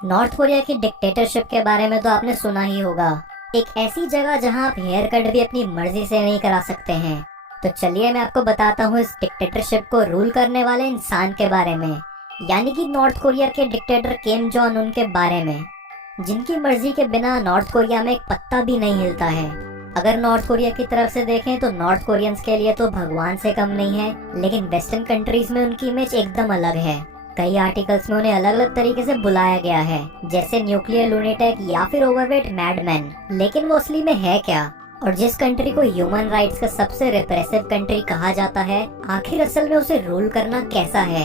North Korea की dictatorship के बारे में तो आपने सुना ही होगा। एक ऐसी जगह जहां आप हेयर कट भी अपनी मर्जी से नहीं करा सकते हैं। तो चलिए मैं आपको बताता हूँ इस डिक्टेटरशिप को रूल करने वाले इंसान के बारे में, यानी कि नॉर्थ कोरिया के डिक्टेटर किम जोंग उन के बारे में, जिनकी मर्जी के बिना नॉर्थ कोरिया में एक पत्ता भी नहीं हिलता है। अगर नॉर्थ कोरिया की तरफ से देखें तो नॉर्थ कोरियंस के लिए तो भगवान से कम नहीं है, लेकिन वेस्टर्न कंट्रीज में उनकी इमेज एकदम अलग है। कई आर्टिकल्स में उन्हें अलग अलग तरीके से बुलाया गया है, जैसे न्यूक्लियर लूनेटिक या फिर ओवरवेट मैडमैन। लेकिन वो असली में है क्या? और जिस कंट्री को ह्यूमन राइट्स का सबसे रिप्रेसिव कंट्री कहा जाता है, आखिर असल में उसे रूल करना कैसा है,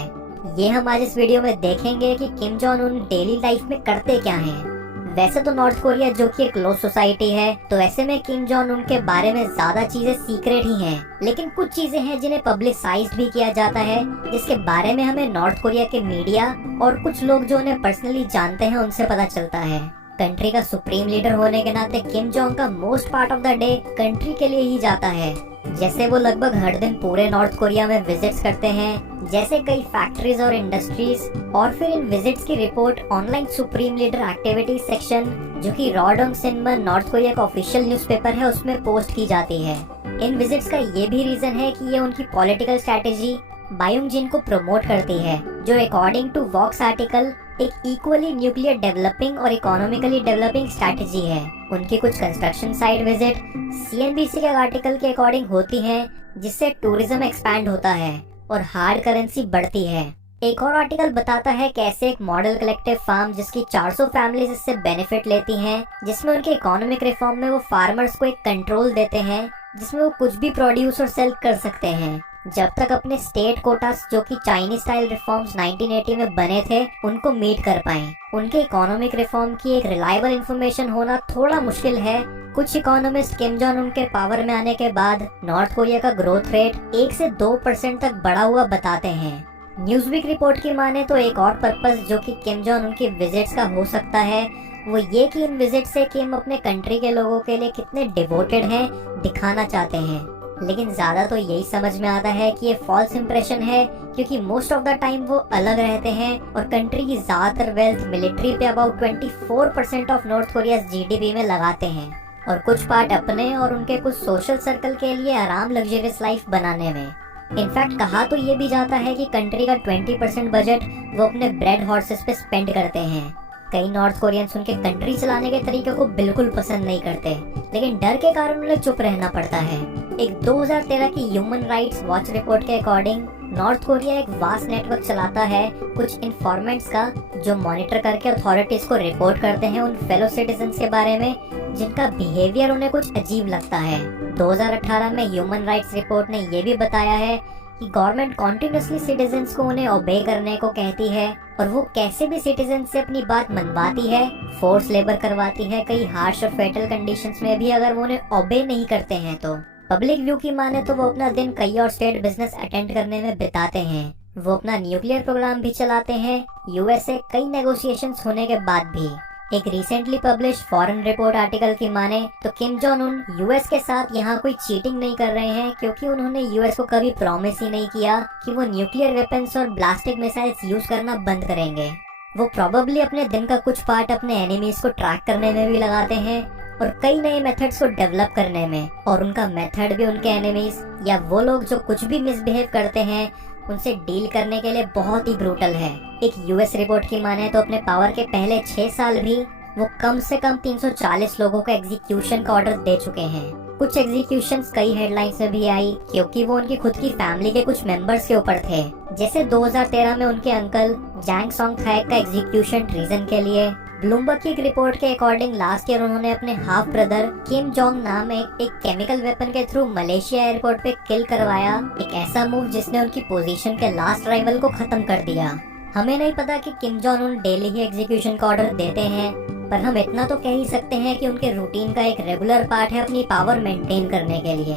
ये हम आज इस वीडियो में देखेंगे कि Kim Jong Un daily life में करते क्या हैं। वैसे तो नॉर्थ कोरिया जो कि एक क्लोज सोसाइटी है, तो ऐसे में किम जोंग उन के बारे में ज्यादा चीजें सीक्रेट ही हैं। लेकिन कुछ चीजें हैं जिन्हें पब्लिसाइज्ड भी किया जाता है, जिसके बारे में हमें नॉर्थ कोरिया के मीडिया और कुछ लोग जो उन्हें पर्सनली जानते हैं उनसे पता चलता है। कंट्री का सुप्रीम लीडर होने के नाते किम जोंग का most part of the day country के लिए ही जाता है। जैसे वो लगभग हर दिन पूरे नॉर्थ कोरिया में विजिट्स करते हैं, जैसे कई फैक्ट्रीज और इंडस्ट्रीज, और फिर इन विजिट्स की report online supreme leader activity section, जो कि रॉडोंग सिन्मन नॉर्थ कोरिया का ऑफिशियल न्यूज़पेपर है, उसमें पोस्ट की जाती है। इन विजिट्स का ये भी रीजन है कि ये उनकी पॉलिटिकल स्ट्रेटेजी बायोंग जिन को प्रमोट करती है, जो अकॉर्डिंग टू वॉक्स आर्टिकल एक इक्वली न्यूक्लियर डेवलपिंग और इकोनॉमिकली डेवलपिंग स्ट्रैटेजी है। उनकी कुछ कंस्ट्रक्शन साइट विजिट सीएनबीसी के आर्टिकल के अकॉर्डिंग होती हैं, जिससे टूरिज्म एक्सपैंड होता है और हार्ड करेंसी बढ़ती है। एक और आर्टिकल बताता है कैसे एक मॉडल कलेक्टिव फार्म जिसकी 400 फैमिलीज इससे बेनिफिट लेती हैं, जिसमें उनके इकोनॉमिक रिफॉर्म में वो फार्मर्स को एक कंट्रोल देते हैं जिसमें वो कुछ भी प्रोड्यूस और सेल कर सकते हैं, जब तक अपने स्टेट कोटास जो कि चाइनीज स्टाइल रिफॉर्म्स 1980 में बने थे उनको मीट कर पाएं। उनके इकोनॉमिक रिफॉर्म की एक रिलायबल इंफॉर्मेशन होना थोड़ा मुश्किल है। कुछ इकोनॉमिस्ट किम जोंग उनके पावर में आने के बाद नॉर्थ कोरिया का ग्रोथ रेट 1 से 2% तक बढ़ा हुआ बताते हैं। न्यूज़वीक रिपोर्ट की माने तो एक और पर्पस जो कि किम जोंग उनकी विजिट्स का हो सकता है, वो ये कि इन विजिट से किम अपने कंट्री के लोगों के लिए कितने डिवोटेड हैं दिखाना चाहते हैं। लेकिन ज्यादा तो यही समझ में आता है कि ये फॉल्स इंप्रेशन है, क्योंकि मोस्ट ऑफ द टाइम वो अलग रहते हैं और कंट्री की ज्यादातर वेल्थ मिलिट्री पे about 24% of north Korea GDP में लगाते हैं, और कुछ पार्ट अपने और उनके कुछ सोशल सर्कल के लिए आराम लग्जरियस लाइफ बनाने में। इनफैक्ट कहा तो ये भी जाता है कि कंट्री का 20% बजट वो अपने ब्रेड हॉर्सेस पे स्पेंड करते हैं। कई नॉर्थ कोरियंस उनके कंट्री चलाने के तरीके को बिल्कुल पसंद नहीं करते, लेकिन डर के कारण उन्हें चुप रहना पड़ता है। एक 2013 की ह्यूमन राइट्स वॉच रिपोर्ट के अकॉर्डिंग नॉर्थ कोरिया एक वास्ट नेटवर्क चलाता है कुछ इन्फॉर्मेंट्स का, जो मॉनिटर करके अथॉरिटीज को रिपोर्ट करते हैं उन फेलो सिटीजन्स के बारे में जिनका बिहेवियर उन्हें कुछ अजीब लगता है। 2018 में ह्यूमन राइट्स रिपोर्ट ने ये भी बताया है कि गवर्नमेंट कॉन्टिन्यूसली सिटीजन्स को उन्हें ओबे करने को कहती है, और वो कैसे भी सिटीजन से अपनी बात मनवाती है, फोर्स लेबर करवाती है, कई हार्श और फेटल कंडीशंस में भी अगर वो उन्हें ओबे नहीं करते हैं तो। पब्लिक व्यू की माने तो वो अपना दिन कई और स्टेट बिजनेस अटेंड करने में बिताते हैं। वो अपना न्यूक्लियर प्रोग्राम भी चलाते हैं यूएसए कई नेगोशिएशंस होने के बाद भी। एक recently publish foreign report article की माने तो किम जोंग उन यूएस के साथ यहाँ कोई चीटिंग नहीं कर रहे हैं, क्योंकि उन्होंने यूएस को कभी प्रॉमिस ही नहीं किया कि वो न्यूक्लियर वेपन्स और ब्लास्टिक मिसाइल्स यूज करना बंद करेंगे। वो प्रोबेबली अपने दिन का कुछ पार्ट अपने एनिमीज को ट्रैक करने में भी लगाते हैं और कई नए मेथड्स को डेवलप करने में, और उनका मेथड भी उनके एनिमीज या वो लोग जो कुछ भी मिसबिहेव करते हैं उनसे डील करने के लिए बहुत ही ब्रूटल है। एक यूएस रिपोर्ट की माने तो अपने पावर के पहले 6 साल भी वो कम से कम 340 लोगों को एग्जीक्यूशन का ऑर्डर दे चुके हैं। कुछ एग्जीक्यूशंस कई हेडलाइंस में भी आई क्योंकि वो उनकी खुद की फैमिली के कुछ मेंबर्स के ऊपर थे, जैसे 2013 में उनके अंकल जैंग सॉन्ग थैक का एग्जीक्यूशन ट्रीजन के लिए। ब्लूमबर्ग की एक रिपोर्ट के अकॉर्डिंग लास्ट ईयर उन्होंने अपने हाफ ब्रदर किम जोंग नाम एक केमिकल वेपन के थ्रू मलेशिया एयरपोर्ट पे किल करवाया, एक ऐसा मूव जिसने उनकी पोजीशन के लास्ट राइवल को खत्म कर दिया। हमें नहीं पता कि किम जोंग उन डेली ही एग्जीक्यूशन का ऑर्डर देते हैं, पर हम इतना तो कह ही सकते हैं कि उनके रूटीन का एक रेगुलर पार्ट है अपनी पावर मेंटेन करने के लिए।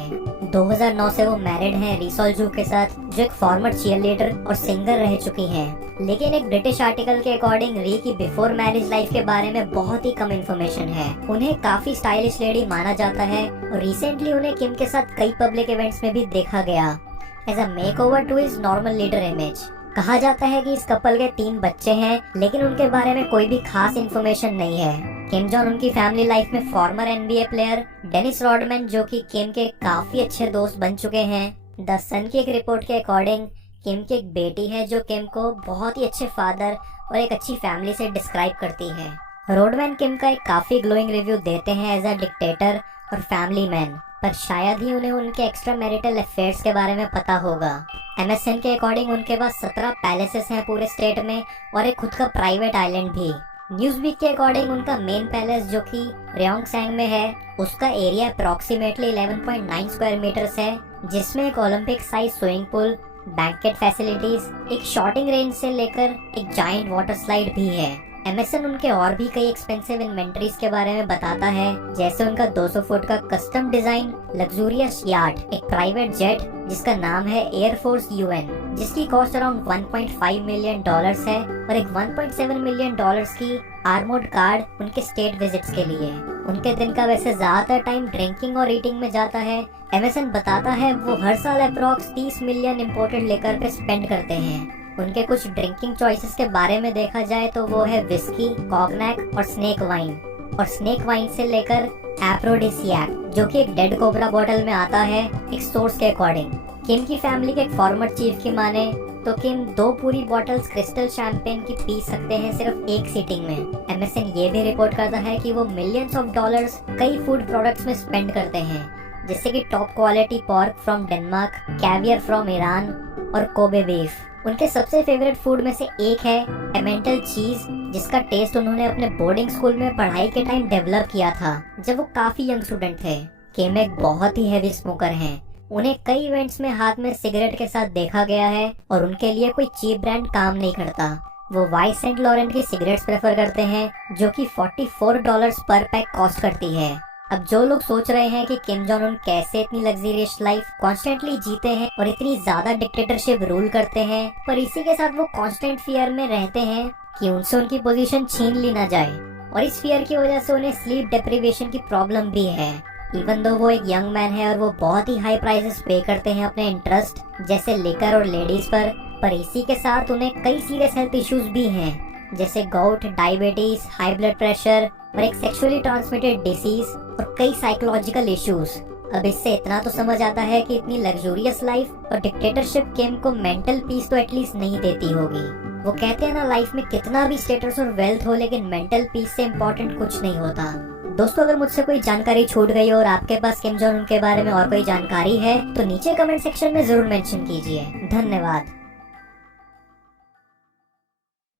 2009 से वो मैरिड हैं री सोल जू के साथ, जो एक फॉर्मर चीयरलीडर और सिंगर रह चुकी हैं। लेकिन एक ब्रिटिश आर्टिकल के अकॉर्डिंग री की बिफोर मैरिज लाइफ के बारे में बहुत ही कम इन्फॉर्मेशन है। उन्हें काफी स्टाइलिश लेडी माना जाता है और रिसेंटली उन्हें किम के साथ कई पब्लिक इवेंट्स में भी देखा गया as a makeover to his normal leader image. कहा जाता है कि इस कपल के 3 बच्चे हैं, लेकिन उनके बारे में कोई भी खास इन्फॉर्मेशन नहीं है। किम जॉन उनकी फैमिली लाइफ में former NBA player Dennis Rodman, जो कि किम के काफी अच्छे दोस्त बन चुके हैं। द सन की एक रिपोर्ट के अकॉर्डिंग किम की एक बेटी है जो किम को बहुत ही अच्छे फादर और एक अच्छी फैमिली से डिस्क्राइब करती है। रोडमैन किम का एक काफी ग्लोइंग रिव्यू देते हैं एज अ डिक्टेटर और फैमिली मैन, पर शायद ही उन्हें उनके एक्स्ट्रा मैरिटल अफेयर्स के बारे में पता होगा। MSN के अकॉर्डिंग उनके पास 17 पैलेसेस हैं पूरे स्टेट में और एक खुद का प्राइवेट आइलैंड भी। न्यूज़वीक के अकॉर्डिंग उनका मेन पैलेस जो कि रयोंगसैंग में है, उसका एरिया अप्रोक्सीमेटली 11.9 स्क्वायर मीटर्स है, जिसमें एक Olympic size swimming pool, banquet facilities, एक शॉटिंग रेंज से लेकर एक जायंट वाटर स्लाइड भी है। MSN उनके और भी कई एक्सपेंसिव इन्वेंटरीज के बारे में बताता है, जैसे उनका 200 फुट का कस्टम डिजाइन लग्जूरियस याट, एक प्राइवेट जेट जिसका नाम है एयरफोर्स UN, जिसकी कॉस्ट अराउंड $1.5 मिलियन है, और एक $1.7 मिलियन की आर्मोर्ड कार्ड उनके स्टेट विजिट्स के लिए। उनके दिन का वैसे ज्यादातर टाइम ड्रिंकिंग और ईटिंग में जाता है। MSN बताता है वो हर साल अप्रॉक्स 30 मिलियन इम्पोर्टेड लेकर पे स्पेंड करते हैं। उनके कुछ ड्रिंकिंग चॉइसेस के बारे में देखा जाए तो वो है विस्की, कॉग्नैक और स्नेक वाइन, और स्नेक वाइन से लेकर एप्रोडिसियाक, जो कि एक डेड कोबरा बॉटल में आता है एक सोर्स के अकॉर्डिंग। किम की फैमिली के एक फॉर्मर चीफ की माने तो किम 2 पूरी बॉटल्स क्रिस्टल शैंपेन की पी सकते हैं सिर्फ एक सीटिंग में। MSN ये भी रिपोर्ट करता है कि वो मिलियंस ऑफ डॉलर्स कई फूड प्रोडक्ट्स में स्पेंड करते हैं, जैसे कि top quality pork from Denmark, caviar from Iran और कोबे बीफ। उनके सबसे फेवरेट फूड में से एक है एमेंटल चीज, जिसका टेस्ट उन्होंने अपने बोर्डिंग स्कूल में पढ़ाई के टाइम डेवलप किया था जब वो काफी यंग स्टूडेंट थे। किम एक बहुत ही हैवी स्मोकर हैं। उन्हें कई इवेंट्स में हाथ में सिगरेट के साथ देखा गया है और उनके लिए कोई चीप ब्रांड काम नहीं करता। वो वाइस सेंट लॉरेंट की सिगरेट्स प्रेफर करते हैं, जो कि $44 पर पैक कॉस्ट करती है। अब जो लोग सोच रहे हैं कि किम जॉन उन कैसे इतनी लग्जरियस लाइफ कॉन्स्टेंटली जीते हैं और इतनी ज्यादा डिक्टेटरशिप रूल करते हैं, पर इसी के साथ वो कांस्टेंट फियर में रहते हैं कि उनसे उनकी पोजीशन छीन ली ना जाए, और इस फियर की वजह से उन्हें स्लीप डिप्रिवेशन की प्रॉब्लम भी है। इवन दो वो एक यंग मैन है और वो बहुत ही हाई प्राइसेस पे करते हैं अपने इंटरेस्ट जैसे लिकर और लेडीज पर इसी के साथ उन्हें कई सीरियस हेल्थ इश्यूज भी हैं, जैसे gout, diabetes, high blood pressure और एक सेक्सुअली ट्रांसमिटेड डिसीज और कई साइकोलॉजिकल इश्यूज। अब इससे इतना तो समझ आता है कि इतनी लग्जूरियस लाइफ और डिक्टेटरशिप किम को मेंटल पीस तो एटलीस्ट नहीं देती होगी। वो कहते हैं ना, लाइफ में कितना भी स्टेटस और वेल्थ हो, लेकिन मेंटल पीस से इम्पोर्टेंट कुछ नहीं होता। दोस्तों, अगर मुझसे कोई जानकारी छूट गई और आपके पास किम जॉन उन के बारे में और कोई जानकारी है तो नीचे कमेंट सेक्शन में जरूर मेंशन कीजिए। धन्यवाद।